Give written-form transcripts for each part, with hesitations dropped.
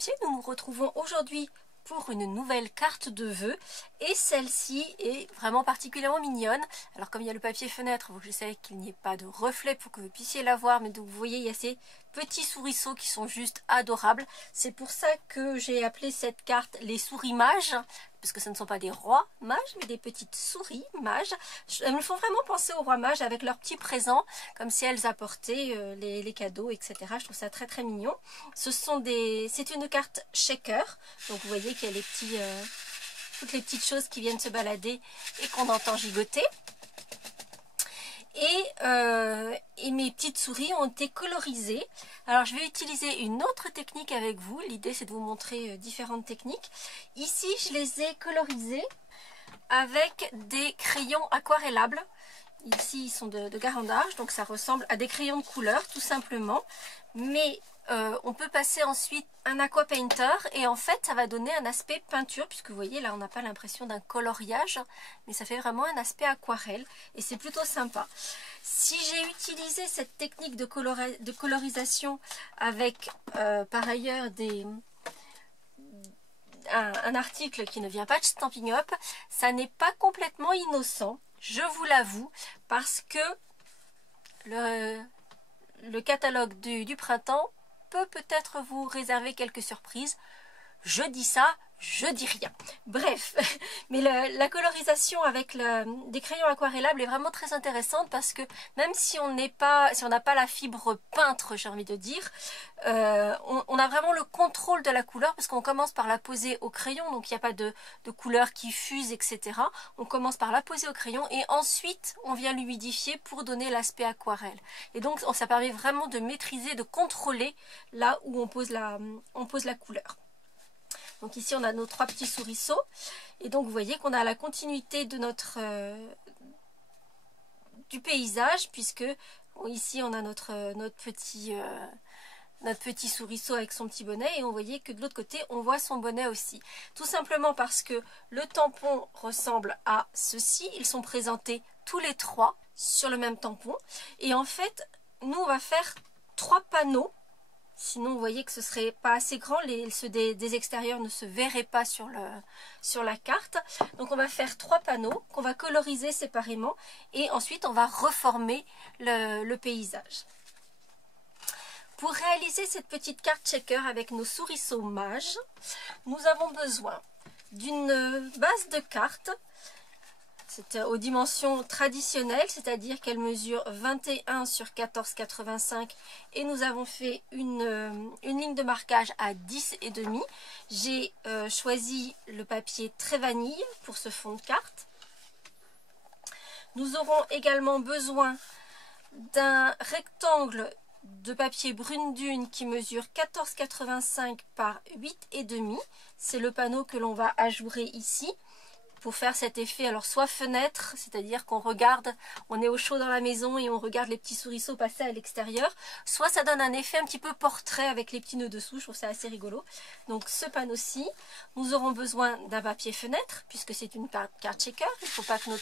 papier, nous nous retrouvons aujourd'hui pour une nouvelle carte de vœux et celle-ci est vraiment particulièrement mignonne. Alors comme il y a le papier fenêtre, vous j'essaie qu'il n'y ait pas de reflet pour que vous puissiez la voir, mais donc vous voyez il y a ces petits souriceaux qui sont juste adorables. C'est pour ça que j'ai appelé cette carte les souris mages, parce que ce ne sont pas des rois mages, mais des petites souris mages. Elles me font vraiment penser aux rois mages avec leurs petits présents, comme si elles apportaient les cadeaux, etc. Je trouve ça très très mignon. C'est une carte shaker, donc vous voyez qu'il y a les petits, toutes les petites choses qui viennent se balader et qu'on entend gigoter. Et mes petites souris ont été colorisées. Alors je vais utiliser une autre technique avec vous. L'idée c'est de vous montrer différentes techniques. Ici je les ai colorisées avec des crayons aquarellables. Ici ils sont de garandage, donc ça ressemble à des crayons de couleur tout simplement. Mais on peut passer ensuite un aqua painter et en fait ça va donner un aspect peinture, puisque vous voyez là on n'a pas l'impression d'un coloriage, mais ça fait vraiment un aspect aquarelle et c'est plutôt sympa. Si j'ai utilisé cette technique de colorisation avec par ailleurs un article qui ne vient pas de Stampin' Up, ça n'est pas complètement innocent, je vous l'avoue, parce que le catalogue du printemps peut-être vous réserver quelques surprises. Je dis ça, je dis rien. Bref, mais la colorisation avec des crayons aquarellables est vraiment très intéressante parce que même si on n'a pas la fibre peintre, j'ai envie de dire, on a vraiment le contrôle de la couleur parce qu'on commence par la poser au crayon, donc il n'y a pas de couleur qui fuse, etc. On commence par la poser au crayon et ensuite on vient l'humidifier pour donner l'aspect aquarelle. Et donc ça permet vraiment de maîtriser, de contrôler là où on pose la couleur. Donc ici on a nos trois petits souriceaux et donc vous voyez qu'on a la continuité de du paysage, puisque ici on a notre petit souriceau avec son petit bonnet et on voyait que de l'autre côté on voit son bonnet aussi. Tout simplement parce que le tampon ressemble à ceci, ils sont présentés tous les trois sur le même tampon et en fait nous on va faire 3 panneaux. Sinon, vous voyez que ce serait pas assez grand, ceux des extérieurs ne se verraient pas sur la carte. Donc on va faire 3 panneaux qu'on va coloriser séparément et ensuite on va reformer le paysage. Pour réaliser cette petite carte shaker avec nos souriceaux mages, nous avons besoin d'une base de carte. C'est aux dimensions traditionnelles, c'est-à-dire qu'elle mesure 21 sur 14,85 et nous avons fait une ligne de marquage à 10,5. J'ai choisi le papier très vanille pour ce fond de carte. Nous aurons également besoin d'un rectangle de papier brune dune qui mesure 14,85 par 8,5. C'est le panneau que l'on va ajourer ici. Pour faire cet effet, alors soit fenêtre, c'est-à-dire qu'on regarde, on est au chaud dans la maison et on regarde les petits souriceaux passer à l'extérieur, soit ça donne un effet un petit peu portrait avec les petits nœuds dessous, je trouve ça assez rigolo. Donc ce panneau-ci, nous aurons besoin d'un papier fenêtre, puisque c'est une carte shaker, il ne faut pas que nos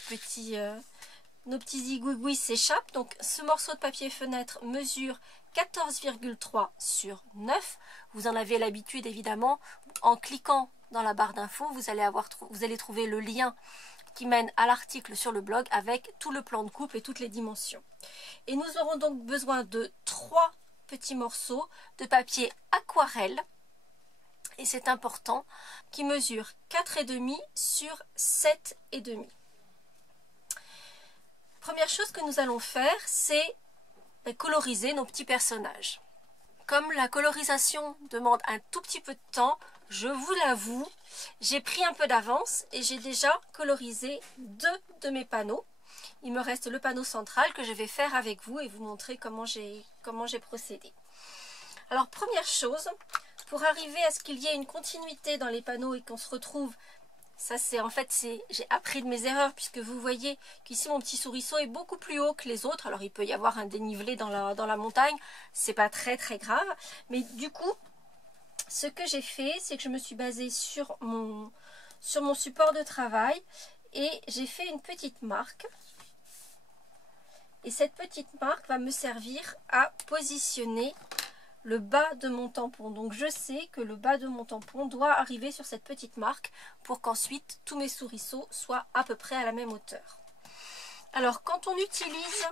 petits zigouigouis s'échappent. Donc ce morceau de papier fenêtre mesure 14,3 sur 9. Vous en avez l'habitude évidemment, en cliquant dans la barre d'infos, vous allez trouver le lien qui mène à l'article sur le blog avec tout le plan de coupe et toutes les dimensions. Et nous aurons donc besoin de 3 petits morceaux de papier aquarelle, et c'est important, qui mesure 4,5 sur 7,5. Première chose que nous allons faire, c'est coloriser nos petits personnages. Comme la colorisation demande un tout petit peu de temps, je vous l'avoue, j'ai pris un peu d'avance et j'ai déjà colorisé 2 de mes panneaux. Il me reste le panneau central que je vais faire avec vous et vous montrer comment j'ai procédé. Alors première chose, pour arriver à ce qu'il y ait une continuité dans les panneaux et qu'on se retrouve, ça c'est en fait, j'ai appris de mes erreurs, puisque vous voyez qu'ici mon petit souriceau est beaucoup plus haut que les autres. Alors il peut y avoir un dénivelé dans la montagne, c'est pas très grave, mais du coup ce que j'ai fait, c'est que je me suis basée sur mon support de travail et j'ai fait une petite marque. Et cette petite marque va me servir à positionner le bas de mon tampon. Donc je sais que le bas de mon tampon doit arriver sur cette petite marque pour qu'ensuite tous mes souriceaux soient à peu près à la même hauteur. Alors quand on utilise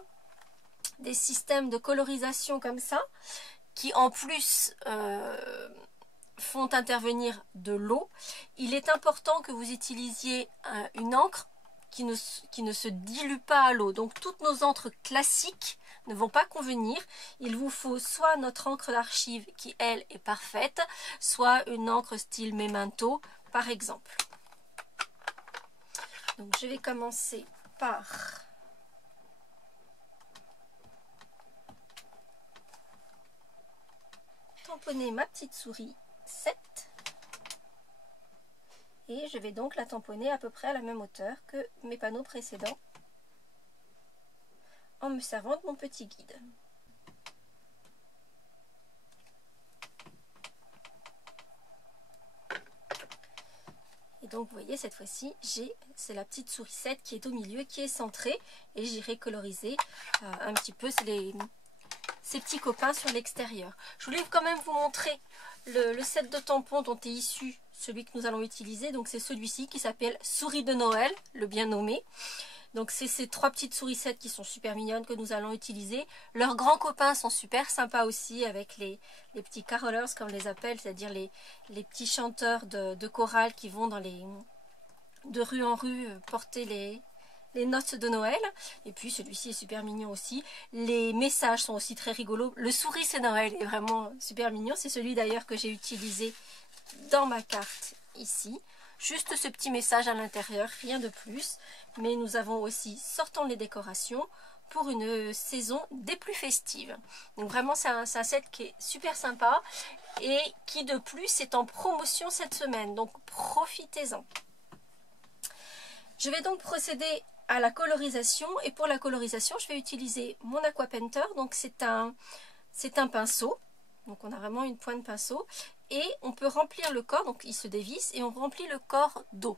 des systèmes de colorisation comme ça, qui en plus font intervenir de l'eau, il est important que vous utilisiez une encre qui ne se dilue pas à l'eau. Donc toutes nos encres classiques ne vont pas convenir. Il vous faut soit notre encre d'archive qui elle est parfaite, soit une encre style Memento par exemple. Donc je vais commencer par tamponner ma petite souris 7 et je vais donc la tamponner à peu près à la même hauteur que mes panneaux précédents en me servant de mon petit guide. Et donc vous voyez, cette fois-ci c'est la petite souris 7 qui est au milieu, qui est centrée, et j'irai coloriser un petit peu ces petits copains sur l'extérieur. Je voulais quand même vous montrer le set de tampons dont est issu celui que nous allons utiliser. Donc c'est celui-ci qui s'appelle Souris de Noël, le bien nommé. Donc c'est ces 3 petites sourissettes qui sont super mignonnes que nous allons utiliser. Leurs grands copains sont super sympas aussi, avec les petits carolers comme on les appelle, c'est-à-dire les petits chanteurs de chorale qui vont de rue en rue porter les notes de Noël. Et puis celui-ci est super mignon aussi. Les messages sont aussi très rigolos. Le souris c'est Noël est vraiment super mignon. C'est celui d'ailleurs que j'ai utilisé dans ma carte ici. Juste ce petit message à l'intérieur, rien de plus. Mais nous avons aussi Sortons les décorations pour une saison des plus festives. Donc vraiment c'est un set qui est super sympa et qui de plus est en promotion cette semaine. Donc profitez-en. Je vais donc procéder à la colorisation, et pour la colorisation je vais utiliser mon Aqua Painter. Donc c'est un pinceau, donc on a vraiment une pointe pinceau, et on peut remplir le corps, donc il se dévisse et on remplit le corps d'eau,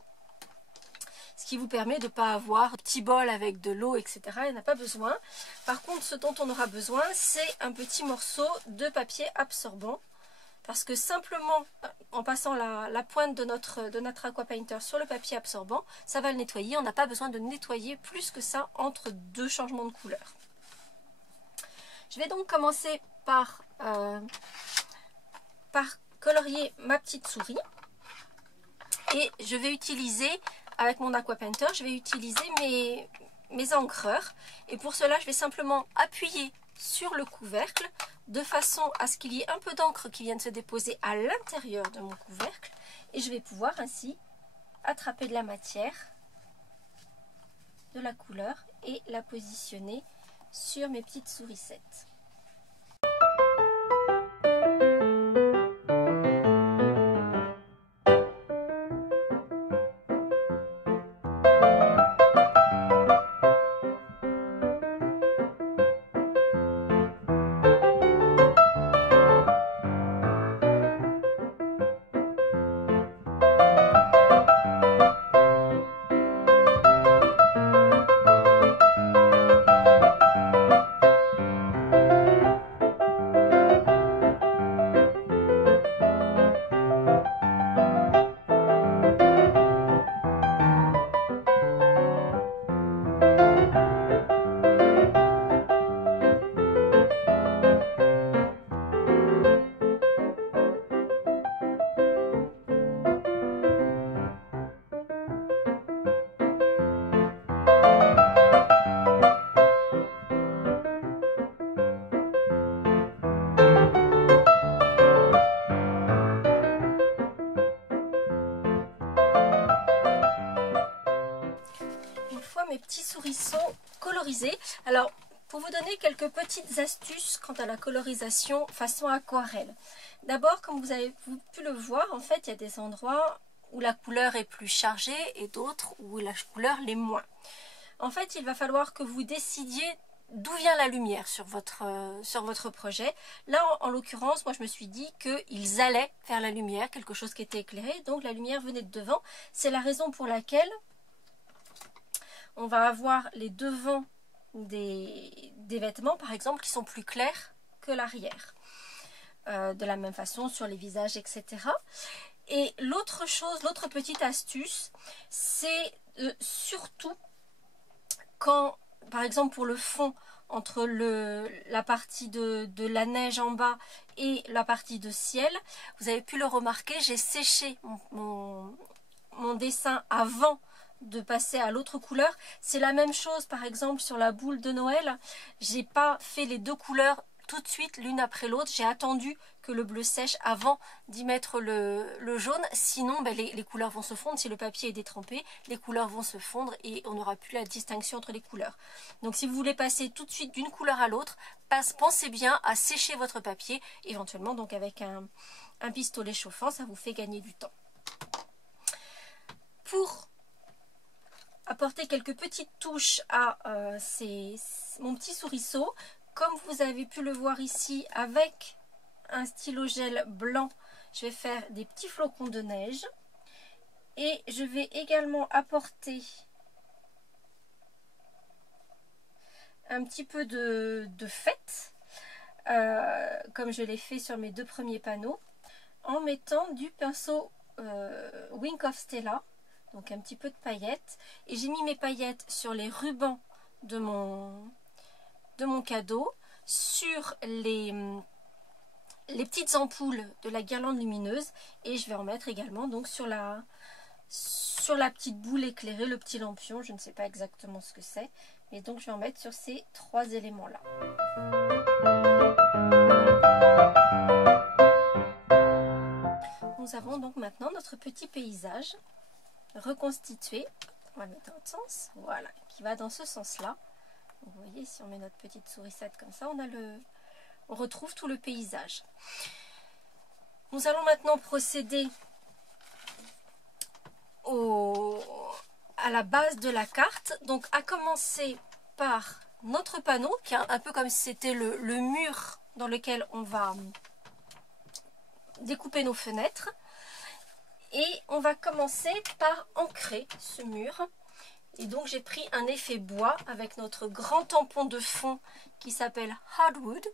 ce qui vous permet de ne pas avoir un petit bol avec de l'eau, etc. Il n'y en a pas besoin. Par contre, ce dont on aura besoin, c'est un petit morceau de papier absorbant, parce que simplement en passant la pointe de notre Aqua Painter sur le papier absorbant, ça va le nettoyer. On n'a pas besoin de nettoyer plus que ça entre 2 changements de couleur. Je vais donc commencer par colorier ma petite souris, et je vais utiliser, avec mon Aqua Painter, je vais utiliser mes encreurs, et pour cela je vais simplement appuyer sur le couvercle de façon à ce qu'il y ait un peu d'encre qui vienne se déposer à l'intérieur de mon couvercle, et je vais pouvoir ainsi attraper de la matière, de la couleur, et la positionner sur mes petites sourissettes. Mes petits souriceaux colorisés. Alors, pour vous donner quelques petites astuces quant à la colorisation façon aquarelle. D'abord, comme vous avez pu le voir, en fait, il y a des endroits où la couleur est plus chargée et d'autres où la couleur l'est moins. En fait, il va falloir que vous décidiez d'où vient la lumière sur votre projet. Là, en l'occurrence, moi, je me suis dit qu'ils allaient faire la lumière, quelque chose qui était éclairé, donc la lumière venait de devant. C'est la raison pour laquelle on va avoir les devants des vêtements, par exemple, qui sont plus clairs que l'arrière. de la même façon sur les visages, etc. Et l'autre chose, l'autre petite astuce, c'est surtout quand, par exemple pour le fond, entre la partie de la neige en bas et la partie de ciel, vous avez pu le remarquer, j'ai séché mon dessin avant de passer à l'autre couleur. C'est la même chose par exemple sur la boule de Noël. J'ai pas fait les deux couleurs tout de suite l'une après l'autre, j'ai attendu que le bleu sèche avant d'y mettre le jaune, sinon ben, les couleurs vont se fondre. Si le papier est détrempé, les couleurs vont se fondre et on n'aura plus la distinction entre les couleurs. Donc si vous voulez passer tout de suite d'une couleur à l'autre, pensez bien à sécher votre papier, éventuellement donc avec un pistolet chauffant, ça vous fait gagner du temps. Pour apporter quelques petites touches à mon petit souriceau, comme vous avez pu le voir ici avec un stylo gel blanc, je vais faire des petits flocons de neige et je vais également apporter un petit peu de fête, comme je l'ai fait sur mes deux premiers panneaux, en mettant du pinceau Wink of Stella, donc un petit peu de paillettes, et j'ai mis mes paillettes sur les rubans de mon cadeau, sur les petites ampoules de la guirlande lumineuse, et je vais en mettre également donc sur la petite boule éclairée, le petit lampion, je ne sais pas exactement ce que c'est, mais donc je vais en mettre sur ces trois éléments là. Nous avons donc maintenant notre petit paysage reconstitué, on va le mettre dans l'autre sens, voilà, qui va dans ce sens là. Vous voyez, si on met notre petite sourisette comme ça, on retrouve tout le paysage. Nous allons maintenant procéder à la base de la carte. Donc à commencer par notre panneau, qui est un peu comme si c'était le mur dans lequel on va découper nos fenêtres. Et on va commencer par ancrer ce mur. Et donc j'ai pris un effet bois avec notre grand tampon de fond qui s'appelle Hardwood.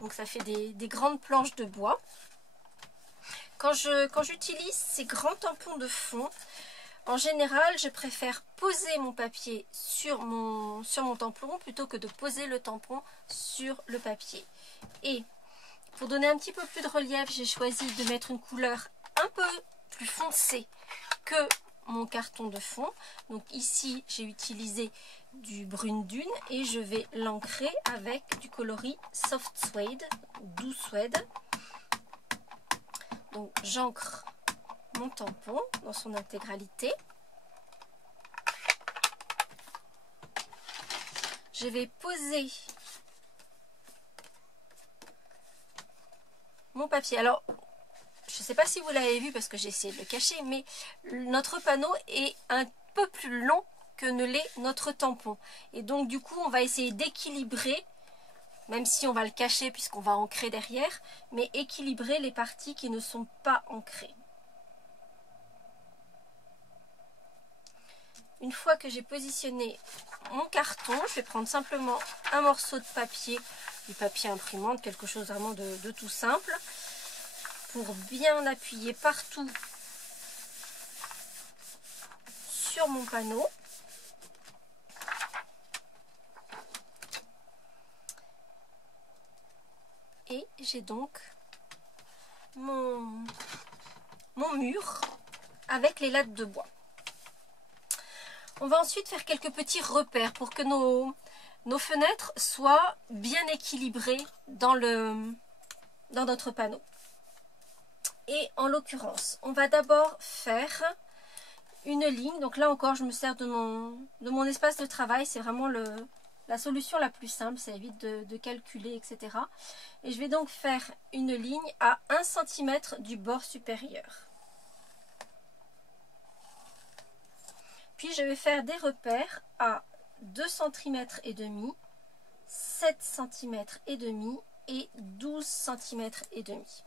Donc ça fait des grandes planches de bois. Quand j'utilise ces grands tampons de fond, en général je préfère poser mon papier sur mon tampon plutôt que de poser le tampon sur le papier. Et pour donner un petit peu plus de relief, j'ai choisi de mettre une couleur un peu plus foncée que mon carton de fond. Donc ici j'ai utilisé du brune dune et je vais l'ancrer avec du coloris soft suede, doux suède. Donc j'ancre mon tampon dans son intégralité. Je vais poser mon papier. Alors je ne sais pas si vous l'avez vu parce que j'ai essayé de le cacher, mais notre panneau est un peu plus long que ne l'est notre tampon. Et donc du coup on va essayer d'équilibrer, même si on va le cacher puisqu'on va ancrer derrière, mais équilibrer les parties qui ne sont pas ancrées. Une fois que j'ai positionné mon carton, je vais prendre simplement un morceau de papier, du papier imprimante, quelque chose vraiment de tout simple, pour bien appuyer partout sur mon panneau. Et j'ai donc mon mur avec les lattes de bois. On va ensuite faire quelques petits repères pour que nos fenêtres soient bien équilibrées dans notre panneau. Et en l'occurrence, on va d'abord faire une ligne. Donc là encore, je me sers de mon espace de travail. C'est vraiment la solution la plus simple. Ça évite de calculer, etc. Et je vais donc faire une ligne à 1 cm du bord supérieur. Puis je vais faire des repères à 2 cm et demi, 7 cm et demi et 12 cm et demi.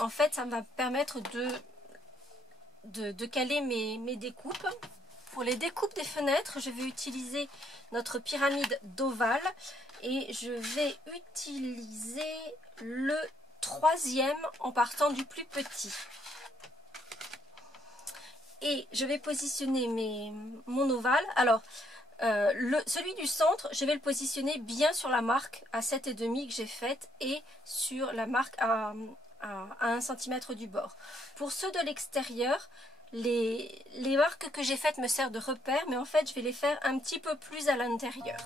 En fait, ça va me permettre de caler mes découpes. Pour les découpes des fenêtres, je vais utiliser notre pyramide d'ovale et je vais utiliser le troisième en partant du plus petit. Et je vais positionner mon ovale. Alors, celui du centre, je vais le positionner bien sur la marque à 7,5 que j'ai faite et sur la marque à 1 cm du bord. Pour ceux de l'extérieur, les marques que j'ai faites me servent de repère, mais en fait je vais les faire un petit peu plus à l'intérieur.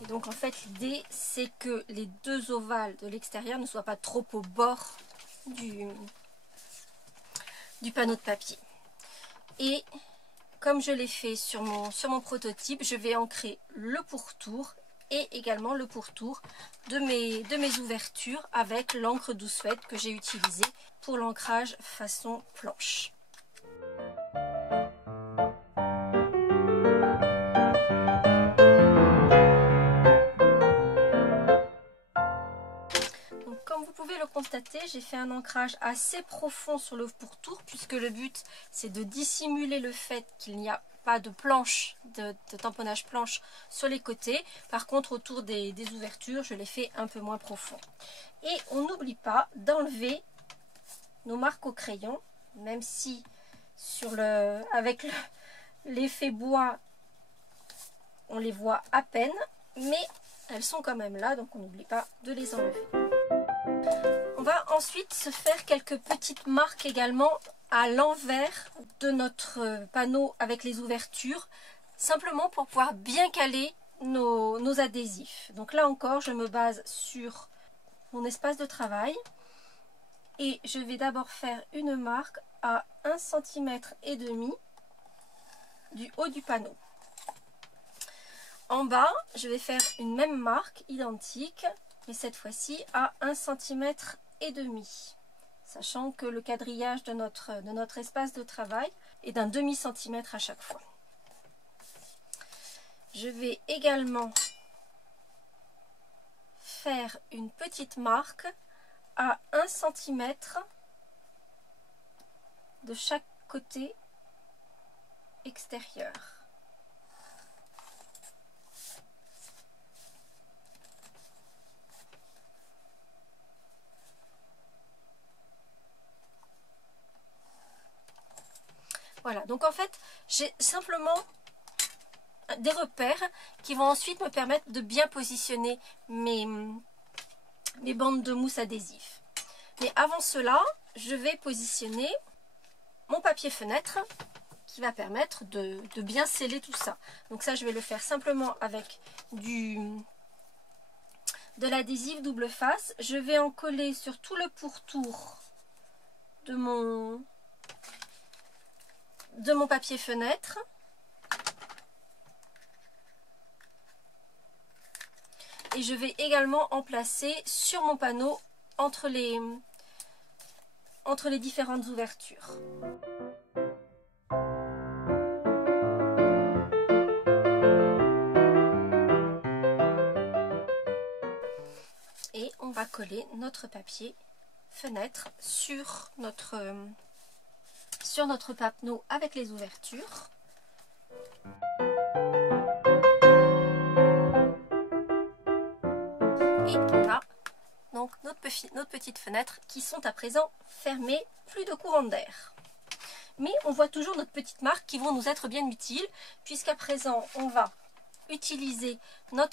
Et donc en fait l'idée c'est que les deux ovales de l'extérieur ne soient pas trop au bord du panneau de papier. Et comme je l'ai fait sur mon prototype, je vais ancrer le pourtour et également le pourtour de mes ouvertures avec l'encre douce fête que j'ai utilisée pour l'ancrage façon planche. Donc, comme vous pouvez le constater, j'ai fait un ancrage assez profond sur le pourtour puisque le but c'est de dissimuler le fait qu'il n'y a pas de planche, de tamponnage planche sur les côtés. Par contre autour des ouvertures je l'ai fait un peu moins profond. Et on n'oublie pas d'enlever nos marques au crayon, même si avec l'effet bois on les voit à peine, mais elles sont quand même là, donc on n'oublie pas de les enlever. On va ensuite se faire quelques petites marques également à l'envers de notre panneau avec les ouvertures, simplement pour pouvoir bien caler nos adhésifs. Donc là encore, je me base sur mon espace de travail et je vais d'abord faire une marque à 1,5 cm du haut du panneau. En bas, je vais faire une même marque identique, mais cette fois-ci à 1,5 cm, sachant que le quadrillage de notre espace de travail est d'un demi-centimètre à chaque fois. Je vais également faire une petite marque à 1 cm de chaque côté extérieur. Voilà, donc en fait, j'ai simplement des repères qui vont ensuite me permettre de bien positionner mes bandes de mousse adhésif. Mais avant cela, je vais positionner mon papier fenêtre qui va permettre de bien sceller tout ça. Donc ça, je vais le faire simplement avec de l'adhésif double face. Je vais en coller sur tout le pourtour de mon papier fenêtre. Et je vais également en placer sur mon panneau entre les différentes ouvertures. Et on va coller notre papier fenêtre sur notre panneau avec les ouvertures. Et on a donc notre petite fenêtre qui sont à présent fermées, plus de courant d'air. Mais on voit toujours notre petite marque qui vont nous être bien utiles, puisqu'à présent on va utiliser nos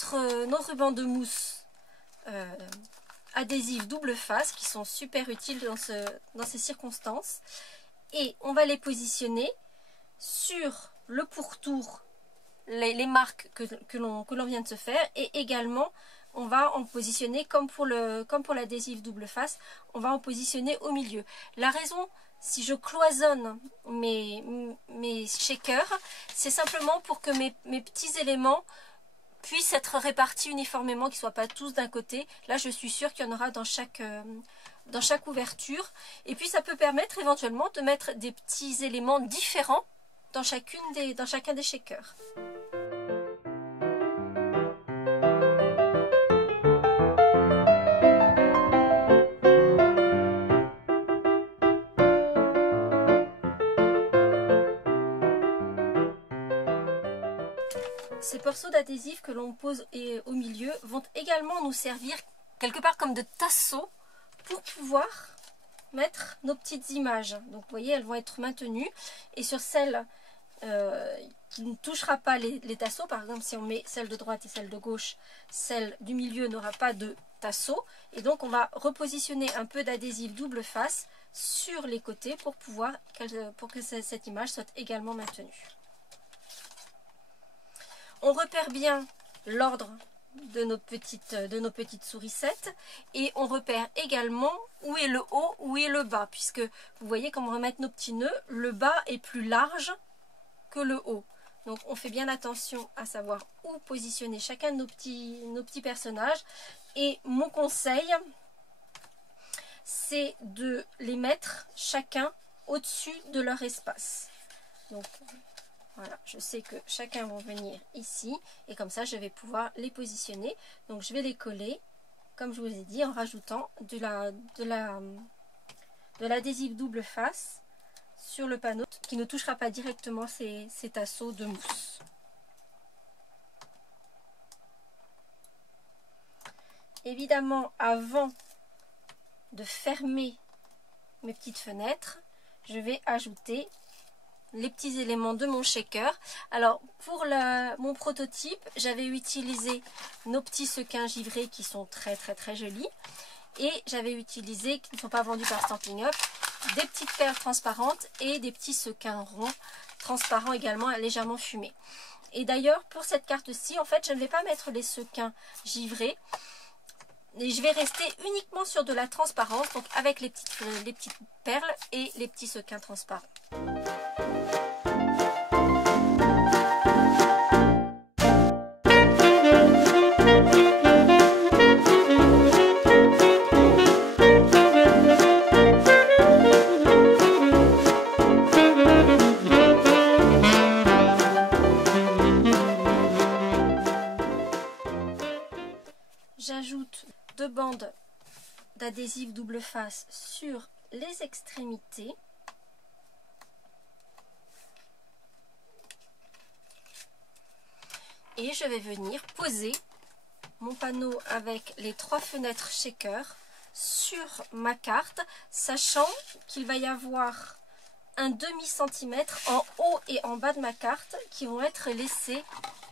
rubans de mousse adhésifs double face qui sont super utiles dans ces circonstances. Et on va les positionner sur le pourtour, les marques que l'on vient de se faire, et également on va en positionner comme pour l'adhésif double face, on va en positionner au milieu. La raison, si je cloisonne mes shakers, c'est simplement pour que mes petits éléments puissent être répartis uniformément, qu'ils ne soient pas tous d'un côté. Là, je suis sûre qu'il y en aura dans chaque ouverture. Et puis, ça peut permettre éventuellement de mettre des petits éléments différents dans chacun des shakers. ces morceaux d'adhésif que l'on pose au milieu vont également nous servir quelque part comme de tasseaux pour pouvoir mettre nos petites images. Donc vous voyez, elles vont être maintenues, et sur celle qui ne touchera pas les tasseaux, par exemple si on met celle de droite et celle de gauche, celle du milieu n'aura pas de tasseaux, et donc on va repositionner un peu d'adhésif double face sur les côtés pour que cette image soit également maintenue. On repère bien l'ordre de nos petites sourissettes, et on repère également où est le haut, où est le bas, puisque vous voyez, quand on va mettre nos petits nœuds, le bas est plus large que le haut. Donc on fait bien attention à savoir où positionner chacun de nos petits personnages, et mon conseil, c'est de les mettre chacun au-dessus de leur espace. Donc voilà, je sais que chacun va venir ici, et comme ça je vais pouvoir les positionner. Donc je vais les coller, comme je vous ai dit, en rajoutant de l'adhésif double face sur le panneau, qui ne touchera pas directement ces tasseaux de mousse. Évidemment, avant de fermer mes petites fenêtres, je vais ajouter les petits éléments de mon shaker. Alors pour mon prototype, j'avais utilisé nos petits sequins givrés qui sont très jolis, et j'avais utilisé, qui ne sont pas vendus par Stampin' Up, des petites perles transparentes et des petits sequins ronds transparents également, légèrement fumés. Et d'ailleurs pour cette carte-ci, en fait je ne vais pas mettre les sequins givrés, et je vais rester uniquement sur de la transparence, donc avec les petites perles et les petits sequins transparents. J'ajoute 2 bandes d'adhésif double face sur les extrémités. Et je vais venir poser mon panneau avec les 3 fenêtres shaker sur ma carte, sachant qu'il va y avoir un demi-centimètre en haut et en bas de ma carte qui vont être laissés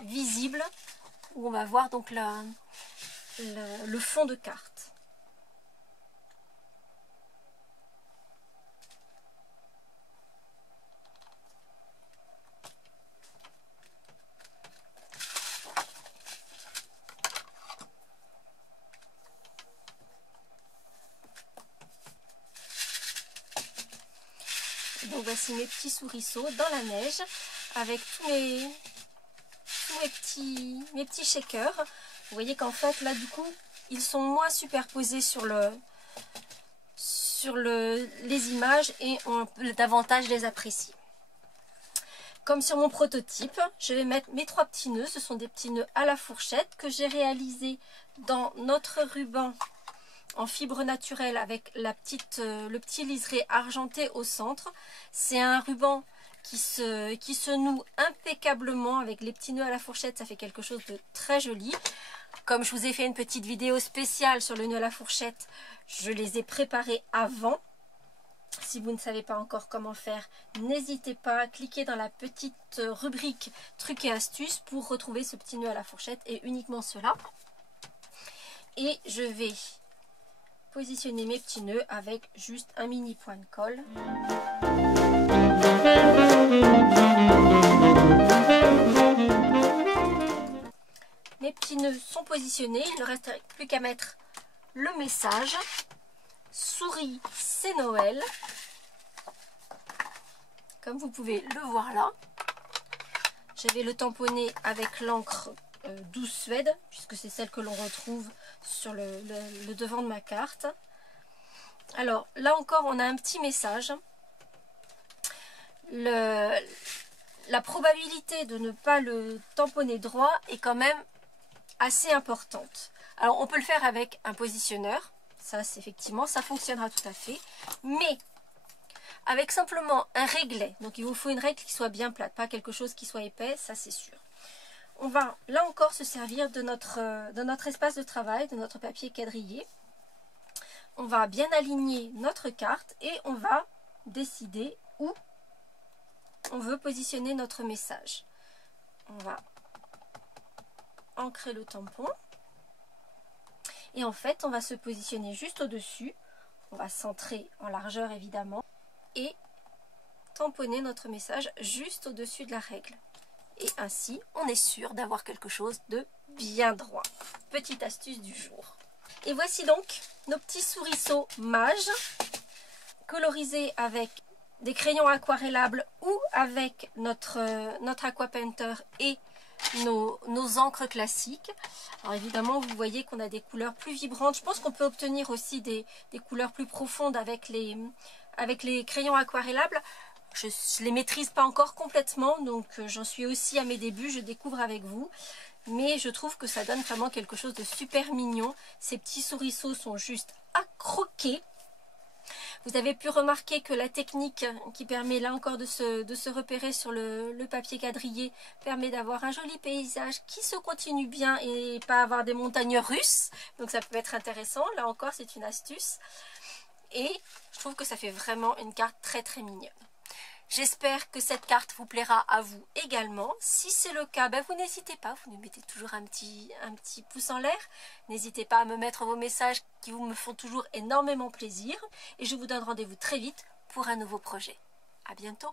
visibles, où on va voir donc le fond de carte. Donc voici mes petits souriceaux dans la neige avec tous mes petits shakers. Vous voyez qu'en fait là du coup ils sont moins superposés sur les images, et on peut davantage les apprécier. Comme sur mon prototype, je vais mettre mes 3 petits nœuds. Ce sont des petits nœuds à la fourchette que j'ai réalisés dans notre ruban en fibre naturelle avec le petit liseré argenté au centre. C'est un ruban qui se noue impeccablement avec les petits nœuds à la fourchette. Ça fait quelque chose de très joli. Comme je vous ai fait une petite vidéo spéciale sur le nœud à la fourchette, je les ai préparés avant. Si vous ne savez pas encore comment faire, n'hésitez pas à cliquer dans la petite rubrique trucs et astuces pour retrouver ce petit nœud à la fourchette, et uniquement cela. Et je vais positionner mes petits nœuds avec juste un mini point de colle. Mes petits nœuds sont positionnés, il ne reste plus qu'à mettre le message « Souris, c'est Noël ». Comme vous pouvez le voir là, je vais le tamponner avec l'encre 12 Suède, puisque c'est celle que l'on retrouve sur le devant de ma carte. Alors là encore, on a un petit message. La probabilité de ne pas le tamponner droit est quand même assez importante. Alors on peut le faire avec un positionneur, ça c'est effectivement, ça fonctionnera tout à fait, mais avec simplement un réglet, donc il vous faut une règle qui soit bien plate, pas quelque chose qui soit épais, ça c'est sûr. on va là encore se servir de notre espace de travail, de notre papier quadrillé. On va bien aligner notre carte et on va décider où on veut positionner notre message. On va ancrer le tampon. Et en fait, on va se positionner juste au-dessus. On va centrer en largeur évidemment. Et tamponner notre message juste au-dessus de la règle. Et ainsi, on est sûr d'avoir quelque chose de bien droit. Petite astuce du jour. Et voici donc nos petits souriceaux mages, colorisés avec des crayons aquarellables ou avec notre Aqua Painter et nos encres classiques. Alors évidemment, vous voyez qu'on a des couleurs plus vibrantes. Je pense qu'on peut obtenir aussi des couleurs plus profondes avec les crayons aquarellables. Je ne les maîtrise pas encore complètement, donc j'en suis aussi à mes débuts, je découvre avec vous. Mais je trouve que ça donne vraiment quelque chose de super mignon. Ces petits souriceaux sont juste à croquer. Vous avez pu remarquer que la technique qui permet là encore de se repérer sur le papier quadrillé permet d'avoir un joli paysage qui se continue bien et pas avoir des montagnes russes. Donc ça peut être intéressant. Là encore, c'est une astuce. Et je trouve que ça fait vraiment une carte très très mignonne. J'espère que cette carte vous plaira à vous également. Si c'est le cas, vous n'hésitez pas, vous nous mettez toujours un petit pouce en l'air. N'hésitez pas à me mettre vos messages qui me font toujours énormément plaisir. Et je vous donne rendez-vous très vite pour un nouveau projet. À bientôt.